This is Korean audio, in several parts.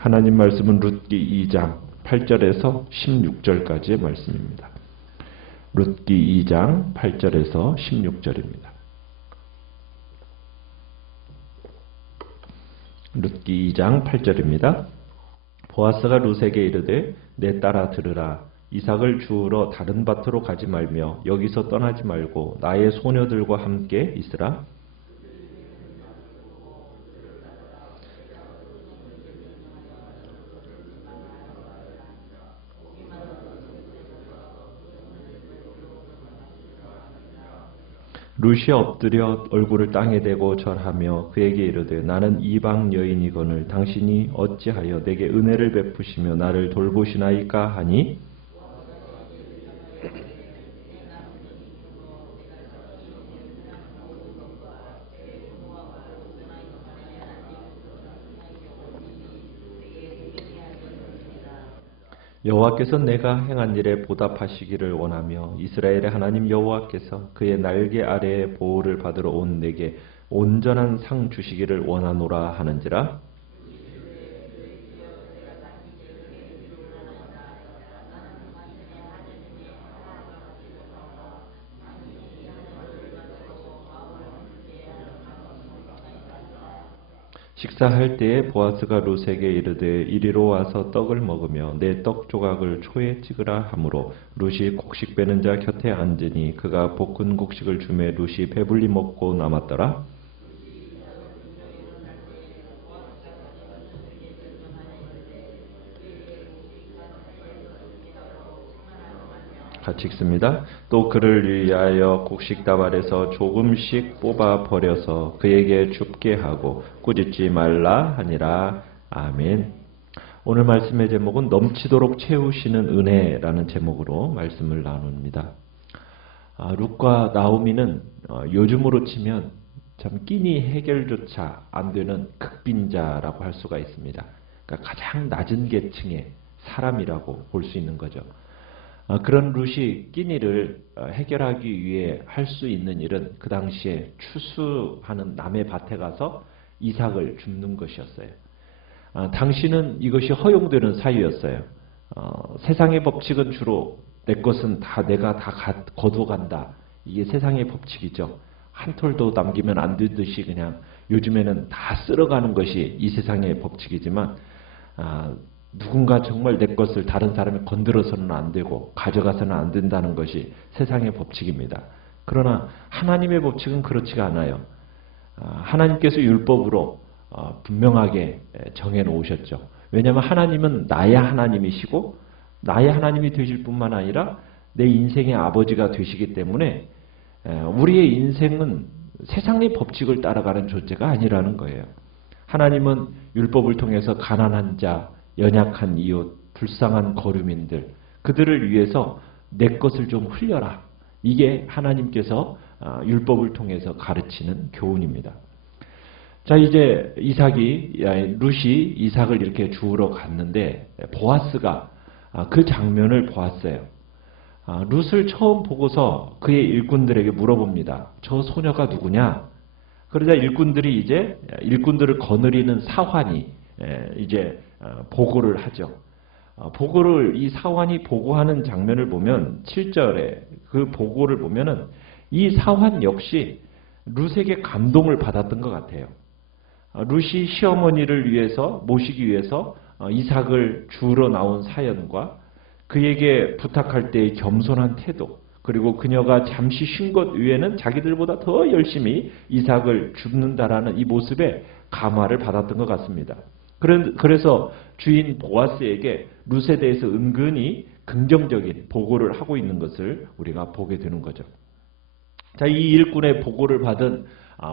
하나님 말씀은 룻기 2장 8절에서 16절까지의 말씀입니다. 룻기 2장 8절에서 16절입니다. 룻기 2장 8절입니다. 보아스가 룻에게 이르되 내 딸아 들으라. 이삭을 주우러 다른 밭으로 가지 말며 여기서 떠나지 말고 나의 소녀들과 함께 있으라. 룻이 엎드려 얼굴을 땅에 대고 절하며 그에게 이르되 나는 이방 여인이거늘 당신이 어찌하여 내게 은혜를 베푸시며 나를 돌보시나이까 하니 여호와께서 내가 행한 일에 보답하시기를 원하며 이스라엘의 하나님 여호와께서 그의 날개 아래에 보호를 받으러 온 내게 온전한 상 주시기를 원하노라 하는지라. 식사할 때에 보아스가 룻에게 이르되 이리로 와서 떡을 먹으며 내 떡 조각을 초에 찍으라 하므로 룻이 곡식 빼는 자 곁에 앉으니 그가 볶은 곡식을 주매 룻이 배불리 먹고 남았더라. 같이 읽습니다. 또 그를 위하여 곡식 다발에서 조금씩 뽑아 버려서 그에게 줍게 하고 꾸짖지 말라 하니라. 아멘. 오늘 말씀의 제목은 넘치도록 채우시는 은혜라는 제목으로 말씀을 나눕니다. 룻과 나오미는 요즘으로 치면 참 끼니 해결조차 안 되는 극빈자라고 할 수가 있습니다. 그러니까 가장 낮은 계층의 사람이라고 볼 수 있는 거죠. 그런 룻이 끼니를 해결하기 위해 할 수 있는 일은 그 당시에 추수하는 남의 밭에 가서 이삭을 줍는 것이었어요. 당시는 이것이 허용되는 사유였어요. 세상의 법칙은 주로 내 것은 다 내가 다 거둬간다. 이게 세상의 법칙이죠. 한 톨도 남기면 안 되듯이 그냥 요즘에는 다 쓸어가는 것이 이 세상의 법칙이지만 누군가 정말 내 것을 다른 사람이 건드려서는 안 되고 가져가서는 안 된다는 것이 세상의 법칙입니다. 그러나 하나님의 법칙은 그렇지가 않아요. 하나님께서 율법으로 분명하게 정해놓으셨죠. 왜냐하면 하나님은 나의 하나님이시고 나의 하나님이 되실 뿐만 아니라 내 인생의 아버지가 되시기 때문에 우리의 인생은 세상의 법칙을 따라가는 존재가 아니라는 거예요. 하나님은 율법을 통해서 가난한 자, 연약한 이웃, 불쌍한 거류민들, 그들을 위해서 내 것을 좀 흘려라. 이게 하나님께서 율법을 통해서 가르치는 교훈입니다. 자, 이제 룻이 이삭을 이렇게 주우러 갔는데 보아스가 그 장면을 보았어요. 룻을 처음 보고서 그의 일꾼들에게 물어봅니다. 저 소녀가 누구냐? 그러자 일꾼들을 거느리는 사환이 이제 보고를 하죠. 보고를 이 사환이 보고하는 장면을 보면 7절에 그 보고를 보면은 이 사환 역시 룻에게 감동을 받았던 것 같아요. 룻이 시어머니를 위해서 모시기 위해서 이삭을 주우러 나온 사연과 그에게 부탁할 때의 겸손한 태도, 그리고 그녀가 잠시 쉰 것 외에는 자기들보다 더 열심히 이삭을 줍는다라는 이 모습에 감화를 받았던 것 같습니다. 그래서 주인 보아스에게 룻에 대해서 은근히 긍정적인 보고를 하고 있는 것을 우리가 보게 되는 거죠. 자, 이 일꾼의 보고를 받은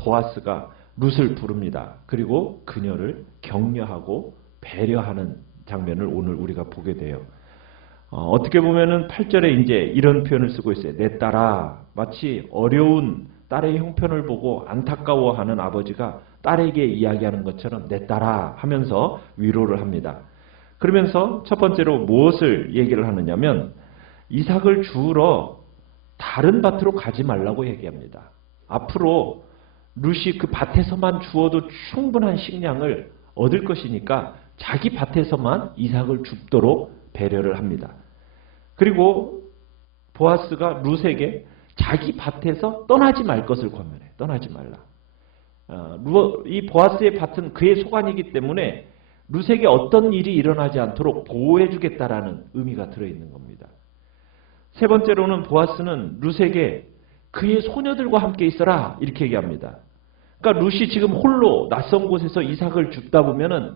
보아스가 룻을 부릅니다. 그리고 그녀를 격려하고 배려하는 장면을 오늘 우리가 보게 돼요. 어떻게 보면은 8절에 이제 이런 표현을 쓰고 있어요. 내 딸아, 마치 어려운 딸의 형편을 보고 안타까워하는 아버지가 딸에게 이야기하는 것처럼 내 딸아 하면서 위로를 합니다. 그러면서 첫 번째로 무엇을 얘기를 하느냐면 이삭을 주우러 다른 밭으로 가지 말라고 얘기합니다. 앞으로 룻이 그 밭에서만 주어도 충분한 식량을 얻을 것이니까 자기 밭에서만 이삭을 줍도록 배려를 합니다. 그리고 보아스가 룻에게 자기 밭에서 떠나지 말 것을 권면해. 떠나지 말라. 이 보아스의 밭은 그의 소관이기 때문에 룻에게 어떤 일이 일어나지 않도록 보호해 주겠다라는 의미가 들어있는 겁니다. 세 번째로는 보아스는 룻에게 그의 소녀들과 함께 있어라 이렇게 얘기합니다. 그러니까 룻이 지금 홀로 낯선 곳에서 이삭을 줍다 보면은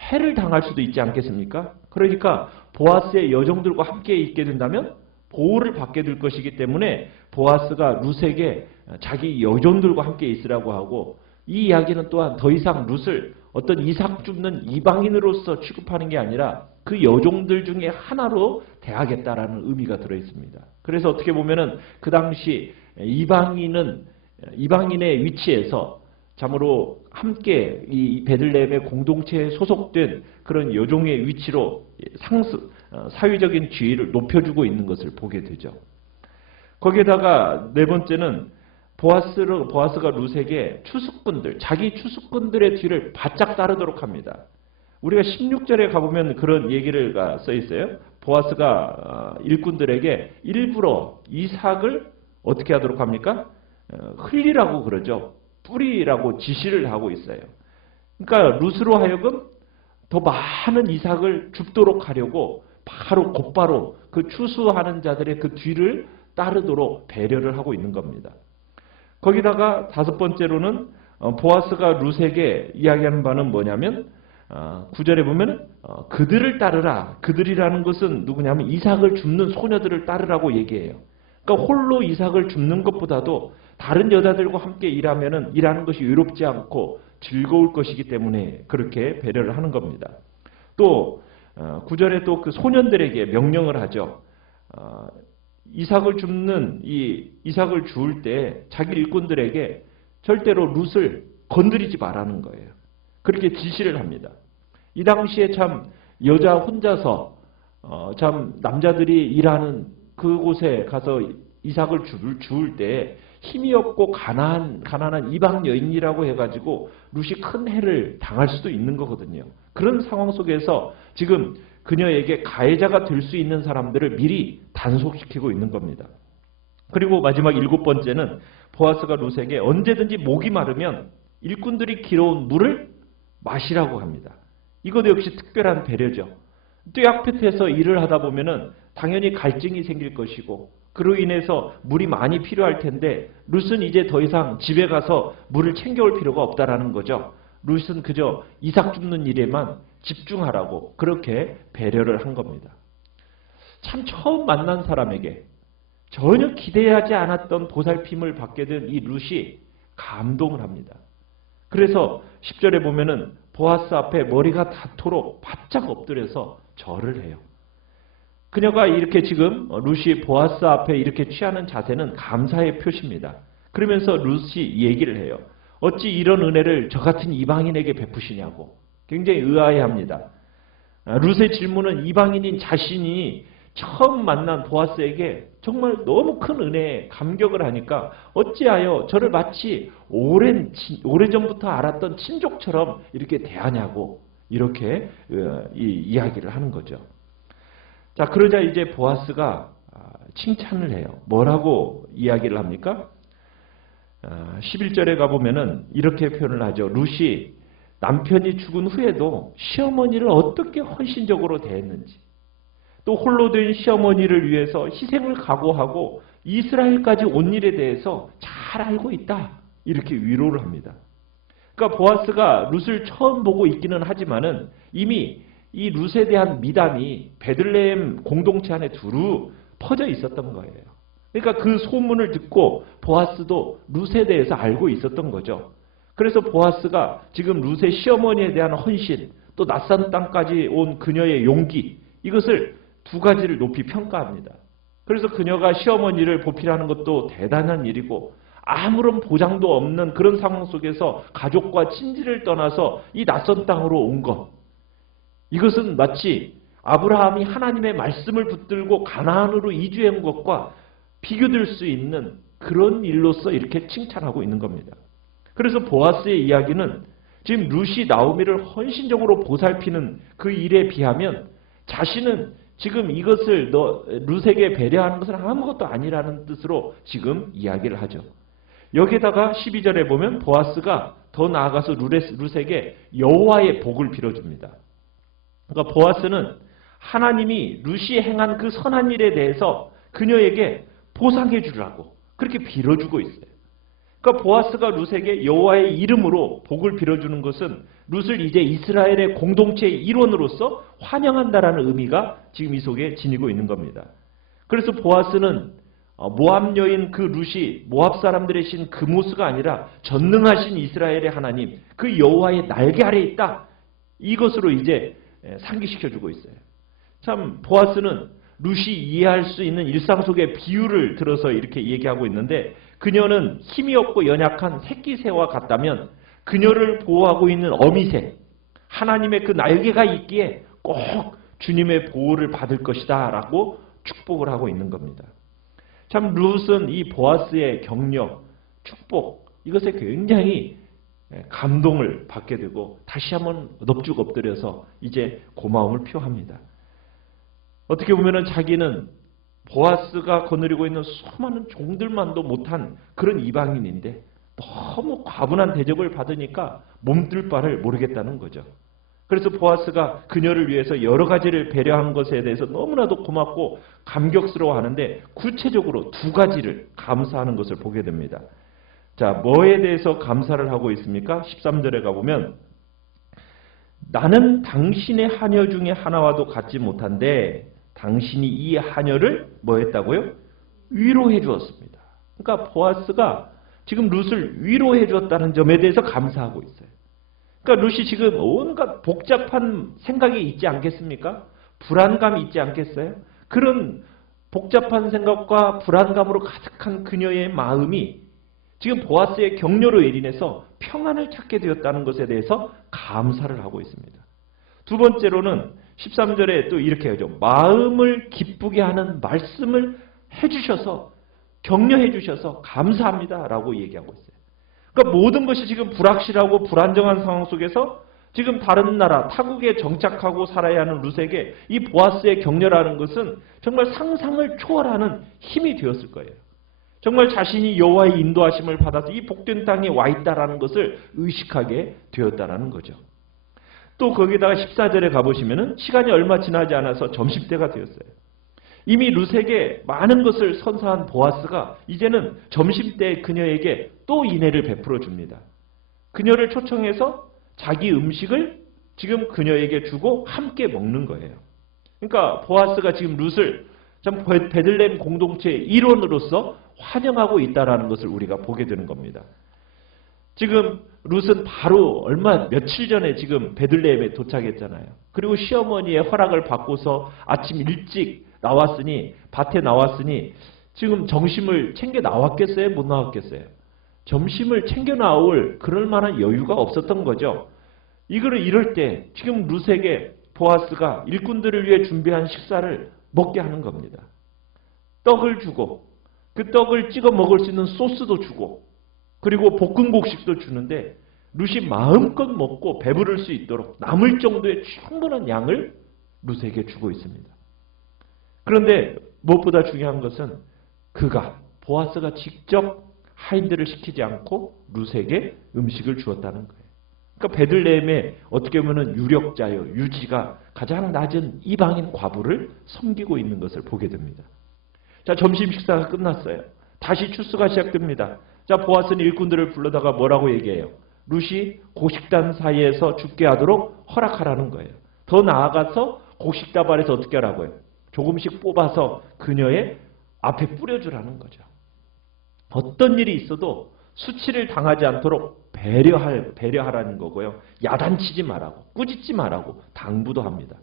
해를 당할 수도 있지 않겠습니까? 그러니까 보아스의 여종들과 함께 있게 된다면 보호를 받게 될 것이기 때문에 보아스가 룻에게 자기 여종들과 함께 있으라고 하고, 이 이야기는 또한 더 이상 룻을 어떤 이삭 줍는 이방인으로서 취급하는 게 아니라 그 여종들 중에 하나로 대하겠다라는 의미가 들어 있습니다. 그래서 어떻게 보면은 그 당시 이방인의 위치에서 참으로 함께 이 베들레헴의 공동체에 소속된 그런 여종의 위치로 사회적인 지위를 높여주고 있는 것을 보게 되죠. 거기에다가 네 번째는 보아스가 룻에게 추수꾼들, 자기 추수꾼들의 뒤를 바짝 따르도록 합니다. 우리가 16절에 가보면 그런 얘기가 써 있어요. 보아스가 일꾼들에게 일부러 이삭을 어떻게 하도록 합니까? 흘리라고 그러죠. 뿌리라고 지시를 하고 있어요. 그러니까 룻으로 하여금 더 많은 이삭을 줍도록 하려고 곧바로 그 추수하는 자들의 그 뒤를 따르도록 배려를 하고 있는 겁니다. 거기다가 다섯 번째로는 보아스가 룻에게 이야기하는 바는 뭐냐면 9절에 보면 그들을 따르라. 그들이라는 것은 누구냐면 이삭을 줍는 소녀들을 따르라고 얘기해요. 그러니까 홀로 이삭을 줍는 것보다도 다른 여자들과 함께 일하는 것이 외롭지 않고 즐거울 것이기 때문에 그렇게 배려를 하는 겁니다. 또 9절에 또 그 소년들에게 명령을 하죠. 이삭을 주울 때 자기 일꾼들에게 절대로 룻을 건드리지 말라는 거예요. 그렇게 지시를 합니다. 이 당시에 참 여자 혼자서 참 남자들이 일하는 그곳에 가서 이삭을 주울 때 힘이 없고 가난한 이방 여인이라고 해가지고 룻이 큰 해를 당할 수도 있는 거거든요. 그런 상황 속에서 지금 그녀에게 가해자가 될 수 있는 사람들을 미리 단속시키고 있는 겁니다. 그리고 마지막 일곱 번째는 보아스가 룻에게 언제든지 목이 마르면 일꾼들이 길어온 물을 마시라고 합니다. 이것도 역시 특별한 배려죠. 떼약볕에서 일을 하다 보면은 당연히 갈증이 생길 것이고 그로 인해서 물이 많이 필요할 텐데 룻은 이제 더 이상 집에 가서 물을 챙겨올 필요가 없다라는 거죠. 룻은 그저 이삭 줍는 일에만 집중하라고 그렇게 배려를 한 겁니다. 참 처음 만난 사람에게 전혀 기대하지 않았던 보살핌을 받게 된 이 룻이 감동을 합니다. 그래서 10절에 보면은 보아스 앞에 머리가 닿도록 바짝 엎드려서 절을 해요. 그녀가 이렇게 지금 룻이 보아스 앞에 이렇게 취하는 자세는 감사의 표시입니다. 그러면서 룻이 얘기를 해요. 어찌 이런 은혜를 저 같은 이방인에게 베푸시냐고 굉장히 의아해합니다. 룻의 질문은 이방인인 자신이 처음 만난 보아스에게 정말 너무 큰 은혜에 감격을 하니까 어찌하여 저를 마치 오래전부터 알았던 친족처럼 이렇게 대하냐고 이렇게 이야기를 하는 거죠. 자, 그러자 이제 보아스가 칭찬을 해요. 뭐라고 이야기를 합니까? 11절에 가보면은 이렇게 표현을 하죠. 룻이 남편이 죽은 후에도 시어머니를 어떻게 헌신적으로 대했는지, 또 홀로 된 시어머니를 위해서 희생을 각오하고 이스라엘까지 온 일에 대해서 잘 알고 있다. 이렇게 위로를 합니다. 그러니까 보아스가 룻을 처음 보고 있기는 하지만은 이미 이 룻에 대한 미담이 베들레헴 공동체 안에 두루 퍼져 있었던 거예요. 그러니까 그 소문을 듣고 보아스도 룻에 대해서 알고 있었던 거죠. 그래서 보아스가 지금 룻의 시어머니에 대한 헌신, 또 낯선 땅까지 온 그녀의 용기, 이것을 두 가지를 높이 평가합니다. 그래서 그녀가 시어머니를 보필하는 것도 대단한 일이고 아무런 보장도 없는 그런 상황 속에서 가족과 친지를 떠나서 이 낯선 땅으로 온 것, 이것은 마치 아브라함이 하나님의 말씀을 붙들고 가나안으로 이주한 것과 비교될 수 있는 그런 일로서 이렇게 칭찬하고 있는 겁니다. 그래서 보아스의 이야기는 지금 룻이 나오미를 헌신적으로 보살피는 그 일에 비하면 자신은 지금 이것을 룻에게 배려하는 것은 아무것도 아니라는 뜻으로 지금 이야기를 하죠. 여기에다가 12절에 보면 보아스가 더 나아가서 룻에게 여호와의 복을 빌어줍니다. 그러니까 보아스는 하나님이 룻이 행한 그 선한 일에 대해서 그녀에게 보상해 주라고 그렇게 빌어주고 있어요. 그러니까 보아스가 룻에게 여호와의 이름으로 복을 빌어주는 것은 룻을 이제 이스라엘의 공동체의 일원으로서 환영한다라는 의미가 지금 이 속에 지니고 있는 겁니다. 그래서 보아스는 모압 여인 그 룻이 모압 사람들의 신 그모스가 아니라 전능하신 이스라엘의 하나님 그 여호와의 날개 아래에 있다. 이것으로 이제 상기시켜주고 있어요. 참 보아스는 룻이 이해할 수 있는 일상 속의 비유를 들어서 이렇게 얘기하고 있는데 그녀는 힘이 없고 연약한 새끼새와 같다면 그녀를 보호하고 있는 어미새 하나님의 그 날개가 있기에 꼭 주님의 보호를 받을 것이다 라고 축복을 하고 있는 겁니다. 참 룻은 이 보아스의 격려, 축복 이것에 굉장히 감동을 받게 되고 다시 한번 넙죽 엎드려서 이제 고마움을 표합니다. 어떻게 보면은 자기는 보아스가 거느리고 있는 수많은 종들만도 못한 그런 이방인인데 너무 과분한 대접을 받으니까 몸둘 바를 모르겠다는 거죠. 그래서 보아스가 그녀를 위해서 여러 가지를 배려한 것에 대해서 너무나도 고맙고 감격스러워하는데 구체적으로 두 가지를 감사하는 것을 보게 됩니다. 자, 뭐에 대해서 감사를 하고 있습니까? 13절에 가보면 나는 당신의 하녀 중에 하나와도 같지 못한데 당신이 이 하녀를 뭐 했다고요? 위로해 주었습니다. 그러니까 보아스가 지금 룻을 위로해 주었다는 점에 대해서 감사하고 있어요. 그러니까 룻이 지금 온갖 복잡한 생각이 있지 않겠습니까? 불안감이 있지 않겠어요? 그런 복잡한 생각과 불안감으로 가득한 그녀의 마음이 지금 보아스의 격려로 인해서 평안을 찾게 되었다는 것에 대해서 감사를 하고 있습니다. 두 번째로는 13절에 또 이렇게 하죠. 마음을 기쁘게 하는 말씀을 해주셔서 격려해 주셔서 감사합니다 라고 얘기하고 있어요. 그러니까 모든 것이 지금 불확실하고 불안정한 상황 속에서 지금 다른 나라 타국에 정착하고 살아야 하는 룻에게 이 보아스의 격려라는 것은 정말 상상을 초월하는 힘이 되었을 거예요. 정말 자신이 여호와의 인도하심을 받아서 이 복된 땅에 와 있다라는 것을 의식하게 되었다라는 거죠. 또 거기다가 14절에 가보시면은 시간이 얼마 지나지 않아서 점심때가 되었어요. 이미 룻에게 많은 것을 선사한 보아스가 이제는 점심때 그녀에게 또 인애를 베풀어 줍니다. 그녀를 초청해서 자기 음식을 지금 그녀에게 주고 함께 먹는 거예요. 그러니까 보아스가 지금 룻을 참 베들레헴 공동체의 일원으로서 환영하고 있다는 것을 우리가 보게 되는 겁니다. 지금 룻은 바로 며칠 전에 지금 베들레헴에 도착했잖아요. 그리고 시어머니의 허락을 받고서 아침 일찍 나왔으니 밭에 나왔으니 지금 점심을 챙겨 나왔겠어요? 못 나왔겠어요? 점심을 챙겨 나올 그럴 만한 여유가 없었던 거죠. 이럴 때 지금 룻에게 보아스가 일꾼들을 위해 준비한 식사를 먹게 하는 겁니다. 떡을 주고 그 떡을 찍어 먹을 수 있는 소스도 주고 그리고 볶은 곡식도 주는데 룻이 마음껏 먹고 배부를 수 있도록 남을 정도의 충분한 양을 룻에게 주고 있습니다. 그런데 무엇보다 중요한 것은 보아스가 직접 하인들을 시키지 않고 룻에게 음식을 주었다는 거예요. 그러니까 베들레헴의 어떻게 보면 유력자요, 유지가 가장 낮은 이방인 과부를 섬기고 있는 것을 보게 됩니다. 자, 점심 식사가 끝났어요. 다시 추수가 시작됩니다. 자, 보아스는 일꾼들을 불러다가 뭐라고 얘기해요? 룻이 곡식단 사이에서 죽게 하도록 허락하라는 거예요. 더 나아가서 곡식다발에서 어떻게 하라고요? 조금씩 뽑아서 그녀의 앞에 뿌려주라는 거죠. 어떤 일이 있어도 수치를 당하지 않도록 배려하라는 거고요. 야단치지 말라고, 꾸짖지 말라고 당부도 합니다.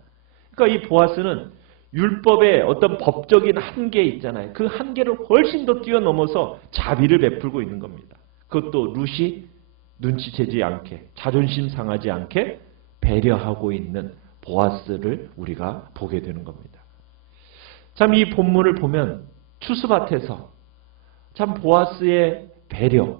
그러니까 이 보아스는 율법의 어떤 법적인 한계 있잖아요. 그 한계를 훨씬 더 뛰어넘어서 자비를 베풀고 있는 겁니다. 그것도 룻이 눈치채지 않게, 자존심 상하지 않게 배려하고 있는 보아스를 우리가 보게 되는 겁니다. 참 이 본문을 보면 추수밭에서 참 보아스의 배려,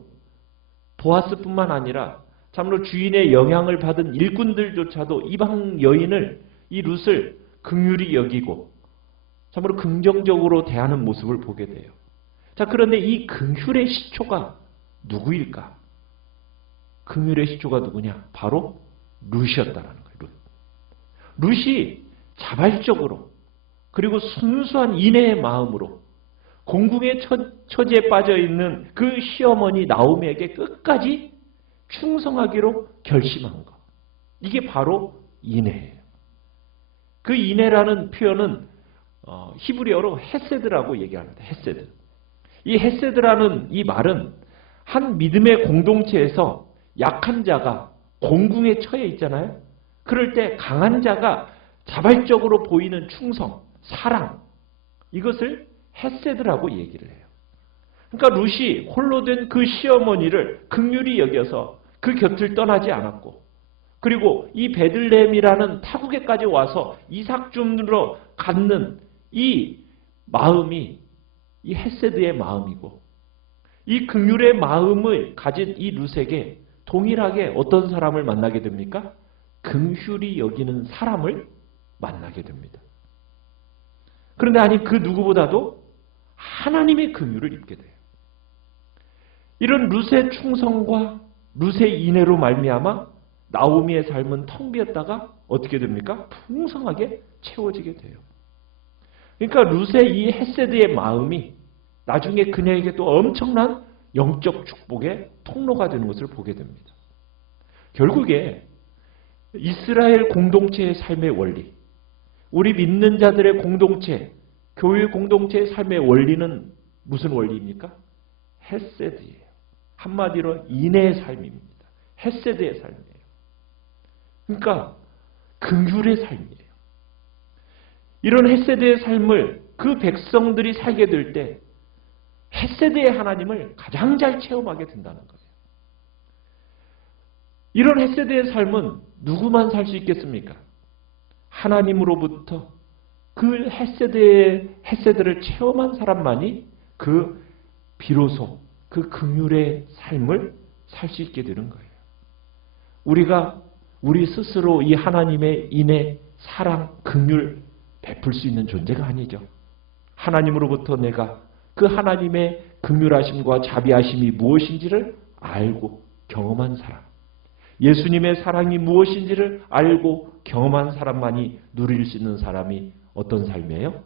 보아스뿐만 아니라 참으로 주인의 영향을 받은 일꾼들조차도 이방 여인을, 이 룻을 긍휼히 여기고 참으로 긍정적으로 대하는 모습을 보게 돼요. 자, 그런데 이 긍휼의 시초가 누구일까? 긍휼의 시초가 누구냐? 바로 룻이었다는 거예요. 룻이 자발적으로 그리고 순수한 인애의 마음으로 공궁의 처지에 빠져있는 그 시어머니 나오미에게 끝까지 충성하기로 결심한 것. 이게 바로 인애예요. 그 인애라는 표현은 히브리어로 헤세드라고 얘기합니다. 헤세드. 이 헤세드라는 이 말은 한 믿음의 공동체에서 약한 자가 공궁에 처해 있잖아요. 그럴 때 강한 자가 자발적으로 보이는 충성, 사랑, 이것을 헤세드라고 얘기를 해요. 그러니까 룻이 홀로 된 그 시어머니를 긍휼히 여겨서 그 곁을 떠나지 않았고, 그리고 이 베들레헴이라는 타국에까지 와서 이삭줌으로 갖는 이 마음이 이 헤세드의 마음이고, 이 긍휼의 마음을 가진 이 룻에게 동일하게 어떤 사람을 만나게 됩니까? 긍휼히 여기는 사람을 만나게 됩니다. 그런데 아니 그 누구보다도 하나님의 긍휼을 입게 돼요. 이런 룻의 충성과 룻의 인애로 말미암아 나오미의 삶은 텅 비었다가 어떻게 됩니까? 풍성하게 채워지게 돼요. 그러니까 룻의 이 헤세드의 마음이 나중에 그녀에게 또 엄청난 영적 축복의 통로가 되는 것을 보게 됩니다. 결국에 이스라엘 공동체의 삶의 원리, 우리 믿는 자들의 공동체, 교회 공동체의 삶의 원리는 무슨 원리입니까? 헤세드예요. 한마디로 인애의 삶입니다. 헤세드의 삶이에요. 그러니까 긍휼의 삶이에요. 이런 헤세드의 삶을 그 백성들이 살게 될 때 헤세드의 하나님을 가장 잘 체험하게 된다는 거예요. 이런 헤세드의 삶은 누구만 살 수 있겠습니까? 하나님으로부터 그 헤세드를 체험한 사람만이 그 비로소 그 긍휼의 삶을 살 수 있게 되는 거예요. 우리가 우리 스스로 이 하나님의 인애, 사랑, 긍휼 베풀 수 있는 존재가 아니죠. 하나님으로부터 내가 그 하나님의 긍휼하심과 자비하심이 무엇인지를 알고 경험한 사람, 예수님의 사랑이 무엇인지를 알고 경험한 사람만이 누릴 수 있는 사람이 어떤 삶이에요?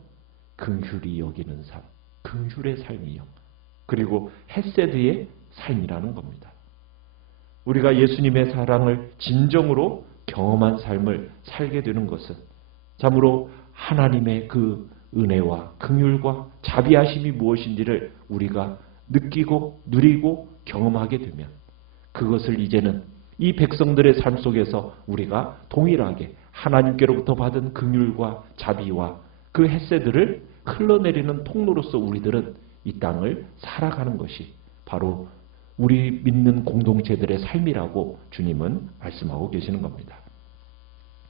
긍휼히 여기는 삶, 긍휼의 삶이요. 그리고 헤세드의 삶이라는 겁니다. 우리가 예수님의 사랑을 진정으로 경험한 삶을 살게 되는 것은 참으로 하나님의 그 은혜와 긍휼과 자비하심이 무엇인지를 우리가 느끼고 누리고 경험하게 되면 그것을 이제는 이 백성들의 삶 속에서 우리가 동일하게 하나님께로부터 받은 긍휼과 자비와 그 헤세드를 흘러내리는 통로로서 우리들은 이 땅을 살아가는 것이 바로 우리 믿는 공동체들의 삶이라고 주님은 말씀하고 계시는 겁니다.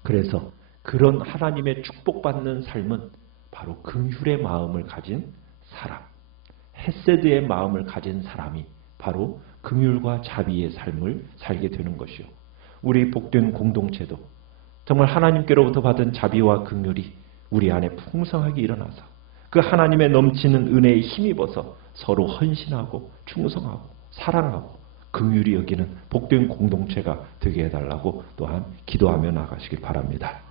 그래서 그런 하나님의 축복받는 삶은 바로 긍휼의 마음을 가진 사람, 헤세드의 마음을 가진 사람이 바로 긍휼과 자비의 삶을 살게 되는 것이요. 우리 복된 공동체도 정말 하나님께로부터 받은 자비와 긍휼이 우리 안에 풍성하게 일어나서 그 하나님의 넘치는 은혜에 힘입어서 서로 헌신하고 충성하고 사랑하고 긍휼히 여기는 복된 공동체가 되게 해달라고 또한 기도하며 나가시길 바랍니다.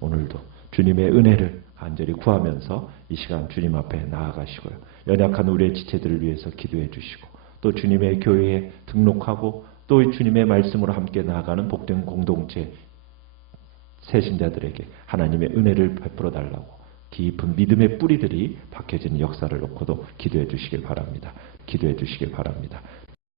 오늘도 주님의 은혜를 간절히 구하면서 이 시간 주님 앞에 나아가시고요. 연약한 우리의 지체들을 위해서 기도해 주시고 또 주님의 교회에 등록하고 또 주님의 말씀으로 함께 나아가는 복된 공동체 새신자들에게 하나님의 은혜를 베풀어 달라고 깊은 믿음의 뿌리들이 박혀지는 역사를 놓고도 기도해 주시길 바랍니다. 기도해 주시길 바랍니다.